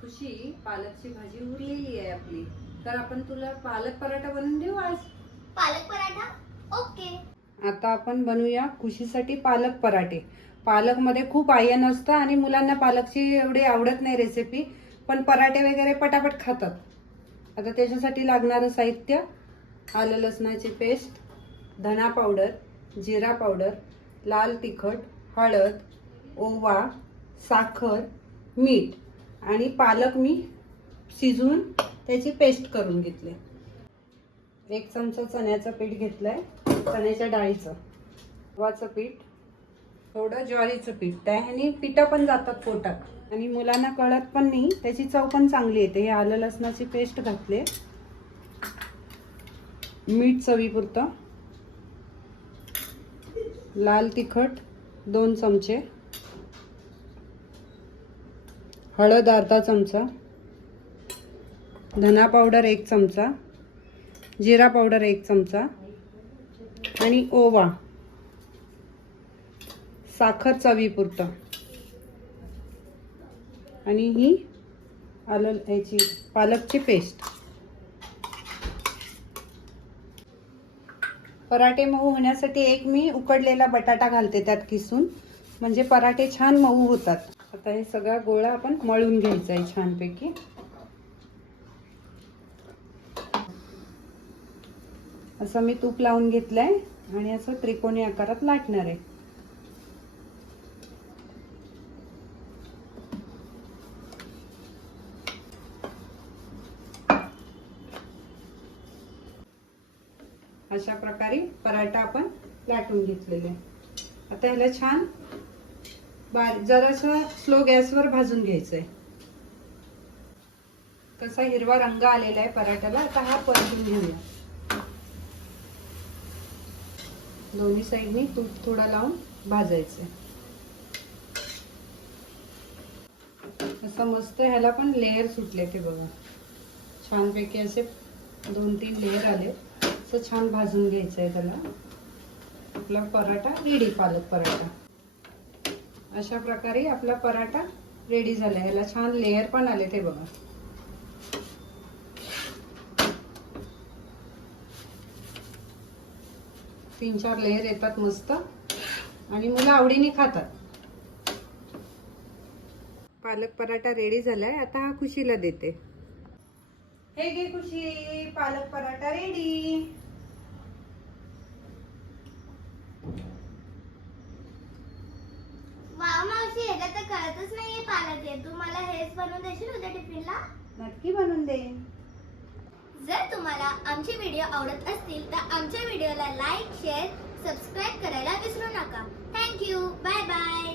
खुशी, पालकची भाजी उरलेली आहे आपली, तर आपण तुला पालक पराठा बनवून देऊ आज. पालक पराठा ओके. आता आपण बनवूया खुशीसाठी पालक पराठे. पालक मध्ये खूप आयर्न असतं आणि मुलांना पालकची एवढी आवडत नाही रेसिपी, पण पराठे वगैरे पटापट खातात. आता त्याच्यासाठी लागणारं साहित्य: आलं लसणाची पेस्ट, धना पावडर, जिरा पावडर, लाल तिखट, हळद, ओवा, साखर, मीठ आणि पालक मी शिजवून त्याची पेस्ट करून घेतली. 1 चमचा चण्याचं पीठ घेतलंय, चण्याच्या डाळीचं, गव्हाचं पीठ, थोडं ज्वारीचं पीठ. त्याने पिठं पण जातात पोटात आणि मुलांना कळत पण नाही, त्याची चव पण चांगली येते. हे आलं लसणाची पेस्ट घातले, मीठ चवीपुरतं, लाल तिखट 2 चमचे, हळद अर्धा चमचा, धना पावडर 1 चमचा, जिरा पावडर 1 चमचा आणि ओवा, साखर चवीपुरतं आणि ही याची पालकची पेस्ट. पराठे मऊ होण्यासाठी एक मी उकडलेला बटाटा घालते त्यात किसून, म्हणजे पराठे छान मऊ होतात. आता हे सगळा गोळा आपण मळून घ्यायचा आहे छानपैकी. असं मी तूप लावून घेतलंय आणि असं त्रिकोणी आकारात लाटणार आहे. अशा प्रकारे पराठा आपण लाटून घेतलेले. आता ह्याला छान जरासं स्लो गॅसवर भाजून घ्यायचंय. कसा हिरवा रंग आलेला आहे पराठ्याला. आता हा परतून घेऊया. दोन्ही साईडनी तूप थोडा लावून भाजायचं. असं मस्त ह्याला पण लेयर सुटले ते बघा. छानपैकी असे 2-3 लेयर आले. असं छान भाजून घ्यायचं आहे त्याला. आपला पराठा रेडी, पालक पराठा. अशा प्रकारे आपला पराठा रेडी झाला. ह्याला छान लेयर पण आले ते बघा. तीन 4 लेयर येतात मस्त आणि मुलं आवडीने खातात. पालक पराठा रेडी झालाय. आता हा खुशीला देते. हे घे खुशी, पालक पराठा रेडी. वाव मावशी, ह्याला तर कळतच नाहीये पालक आहे. तू मला हेच बनवून देशील उद्या टिफिनला? नक्की बनवून दे. जर तुम्हाला आमचे व्हिडिओ आवडत असतील तर आमच्या व्हिडिओला लाईक, शेअर, सबस्क्राईब करायला विसरू नका. थँक्यू. Bye bye.